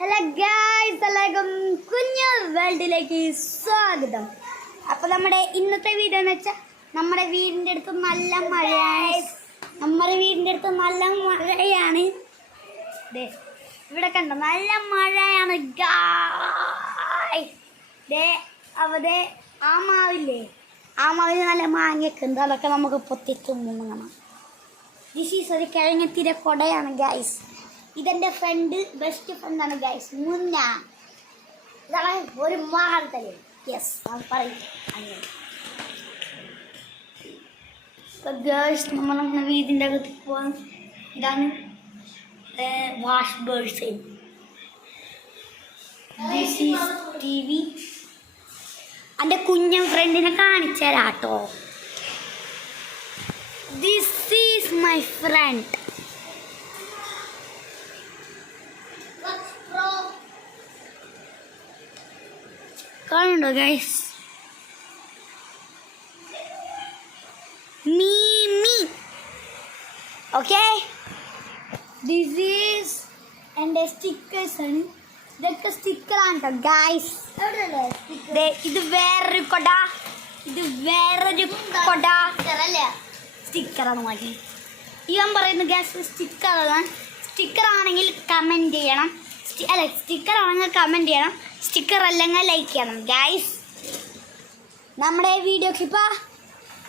Hello guys, എല്ലാവർക്കും കുഞ്ഞു വേൾഡിലേക്ക് സ്വാഗതം. അപ്പോൾ നമ്മുടെ ഇന്നത്തെ വീഡിയോ എന്ന് വെച്ചാൽ നമ്മുടെ വീടിൻ്റെ അടുത്ത് നല്ല മഴയാണ്. ഇവിടെ കണ്ടോ, നല്ല മഴയാണ് അവിടെ ആ മാവില്ലേ, ആ മാവിൽ നല്ല മാങ്ങയൊക്കെ ഉണ്ട്. അതൊക്കെ നമുക്ക് പൊത്തിത്തുമ്മണം. ദിസ് ഈസ് ഒരു കിഴങ്ങത്തിര കൊടയാണ് ഗായ്സ്. ഇതെൻ്റെ ഫ്രണ്ട്, ബെസ്റ്റ് ഫ്രണ്ടാണ് ഗൈസ്, മുന്ന. ഇതാണ് ഒരു മഹാന്തല്. യെസ്, അത് പറയും അങ്ങനെ. ഗേൾസ്, നമ്മളങ്ങനെ വീടിൻ്റെ അകത്ത് പോകാൻ. ഇതാണ് wash basin. This is TV. എൻ്റെ കുഞ്ഞൻ ഫ്രണ്ടിനെ കാണിച്ചു തരാം കേട്ടോ. This is my friend. കാണുന്നുണ്ടോ guys? Me okay. This is എൻ്റെ സ്റ്റിക്കേഴ്സ് ആണ്. ഇതൊക്കെ സ്റ്റിക്കറാണ് കേട്ടോ ഗൈസ്. ഇത് വേറൊരു കൊട, സ്റ്റിക്കറാണ് മാറ്റി. ഇവൻ പറയുന്ന ഗ്യാസ് സ്റ്റിക്കറാണ്. സ്റ്റിക്കറാണെങ്കിൽ കമൻറ്റ് ചെയ്യണം. സ്റ്റിക്കർ ആണെങ്കിൽ കമൻറ്റ് ചെയ്യണം. സ്റ്റിക്കർ അല്ലെങ്കിൽ ലൈക്ക് ചെയ്യണം ഗൈസ്. നമ്മുടെ വീഡിയോക്ക് ഇപ്പോൾ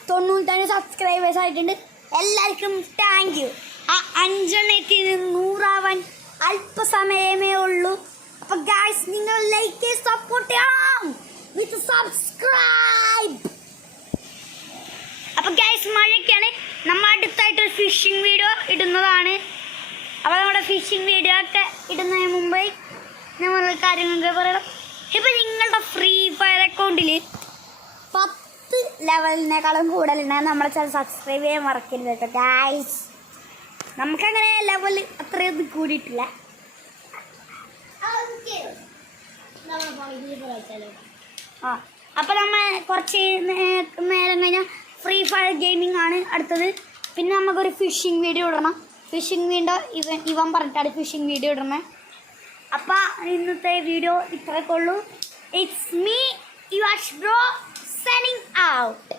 95 സബ്സ്ക്രൈബേഴ്സ് ആയിട്ടുണ്ട്. എല്ലാവർക്കും താങ്ക് യു. ആ 5 100 അല്പസമയമേ ഉള്ളൂ. അപ്പോൾ ഗൈസ്, നിങ്ങൾ ലൈക്ക് ചെയ്ത് സപ്പോർട്ട് ചെയ്യണം വിത്ത് സബ്സ്ക്രൈബ്. അപ്പോൾ ഗൈസ്, മഴയൊക്കെയാണ്. നമ്മൾ അടുത്തായിട്ടൊരു ഫിഷിംഗ് വീഡിയോ ഇടുന്നതാണ്. അപ്പോൾ നമ്മുടെ ഫിഷിംഗ് വീഡിയോ ഒക്കെ ഇടുന്നതിന് മുമ്പ് നമ്മൾ കാര്യങ്ങളൊക്കെ പറയണം. ഇപ്പം നിങ്ങളുടെ ഫ്രീ ഫയർ അക്കൗണ്ടിൽ 10 ലെവലിനേക്കാളും കൂടുതലുണ്ടെങ്കിൽ നമ്മളെ ചാനൽ സബ്സ്ക്രൈബ് ചെയ്യാൻ മറക്കരുത് കേട്ടോ ഗൈസ്. നമുക്കങ്ങനെ ലെവൽ അത്രയൊന്നും കൂടിയിട്ടില്ല. അപ്പോൾ നമ്മൾ കുറച്ച് നേരം കഴിഞ്ഞാൽ ഫ്രീ ഫയർ ഗെയിമിംഗ് ആണ് അടുത്തത്. പിന്നെ നമുക്കൊരു ഫിഷിംഗ് വീഡിയോ ഇടണം. ഫിഷിംഗ് വീഡിയോ ഇവൻ പറഞ്ഞിട്ടാണ് ഫിഷിംഗ് വീഡിയോ ഇടണേ. അപ്പം ഇന്നത്തെ വീഡിയോ ഇത്രയൊക്കെ ഉള്ളൂ. It's me Yuvash bro signing out.